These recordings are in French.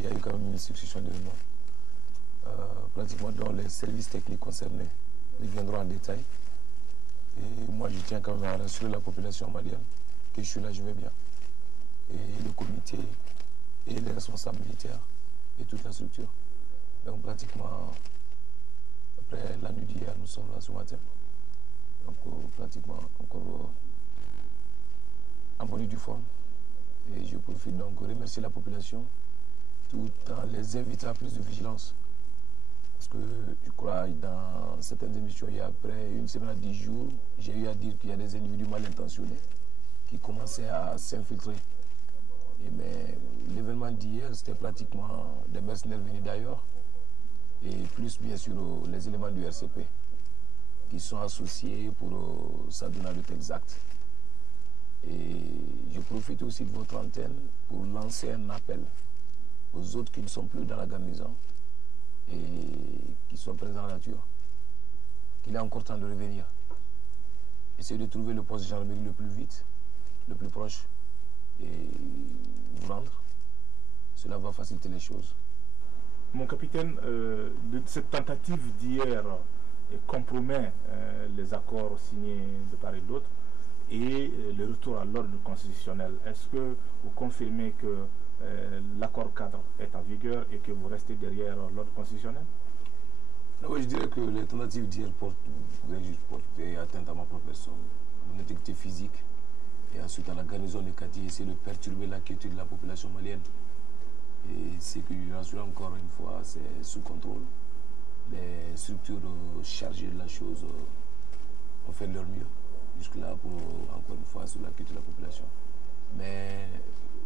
qu'il y a eu quand même une succession d'événements, pratiquement dont les services techniques concernés reviendront en détail. Et moi, je tiens quand même à rassurer la population malienne que je suis là, je vais bien. Et le comité, et les responsables militaires, et toute la structure. Donc pratiquement, après la nuit d'hier, nous sommes là ce matin. Donc pratiquement encore en bonne et due forme. Et je profite donc de remercier la population tout en les invitant à plus de vigilance. Parce que je crois dans certaines émissions, il y a après une semaine à 10 jours, j'ai eu à dire qu'il y a des individus mal intentionnés qui commençaient à s'infiltrer. Mais l'événement d'hier, c'était pratiquement des mercenaires venus d'ailleurs, et plus bien sûr les éléments du RCP qui sont associés pour s'adonner à de tels actes. Et je profite aussi de votre antenne pour lancer un appel aux autres qui ne sont plus dans la garnison et qui sont présents dans la nature, qu'il est encore temps de revenir. Essayez de trouver le poste de gendarmerie le plus vite, le plus proche, et vous rendre. Cela va faciliter les choses. Mon capitaine, cette tentative d'hier compromet les accords signés de part et d'autre et le retour à l'ordre constitutionnel. Est-ce que vous confirmez que l'accord cadre est en vigueur et que vous restez derrière l'ordre constitutionnel? Oui, je dirais que les tentatives d'hier portent atteinte à ma propre personne, à mon intégrité physique, et ensuite à la garnison de Kati, essayer de perturber la quiétude de la population malienne. Et c'est que je rassure encore une fois, c'est sous contrôle. Les structures chargées de la chose ont fait de leur mieux jusque-là pour, encore une fois, sur la quiétude de la population. Mais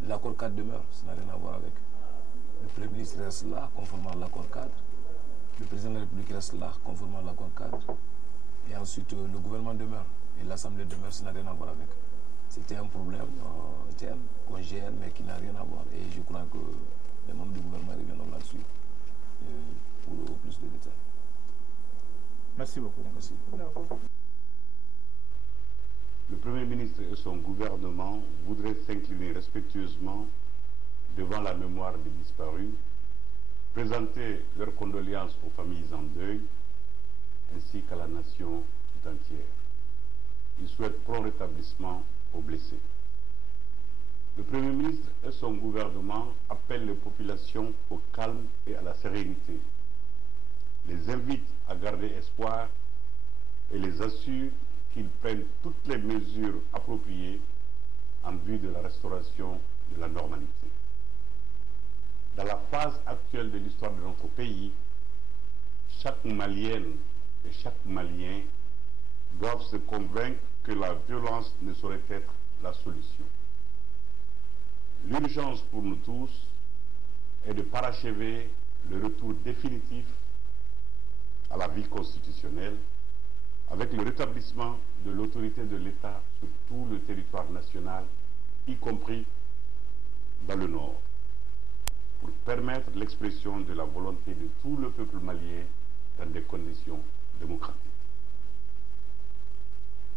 l'accord cadre demeure, ça n'a rien à voir avec. Le Premier ministre reste là, conformément à l'accord cadre. Le président de la République reste là, conformément à l'accord cadre. Et ensuite, le gouvernement demeure. Et l'Assemblée demeure, ça n'a rien à voir avec. C'était un problème interne qu'on gère, mais qui n'a rien à voir. Et je crois que les membres du gouvernement reviendront là-dessus pour plus de détails. Merci beaucoup. Merci. Le Premier ministre et son gouvernement voudraient s'incliner respectueusement devant la mémoire des disparus, présenter leurs condoléances aux familles en deuil, ainsi qu'à la nation tout entière. Ils souhaitent prompt rétablissement aux blessés. Le Premier ministre et son gouvernement appellent les populations au calme et à la sérénité, les invitent à garder espoir et les assurent qu'ils prennent toutes les mesures appropriées en vue de la restauration de la normalité. Dans la phase actuelle de l'histoire de notre pays, chaque Malienne et chaque Malien doivent se convaincre que la violence ne saurait être la solution. L'urgence pour nous tous est de parachever le retour définitif à la vie constitutionnelle avec le rétablissement de l'autorité de l'État sur tout le territoire national, y compris dans le Nord, pour permettre l'expression de la volonté de tout le peuple malien dans des conditions démocratiques.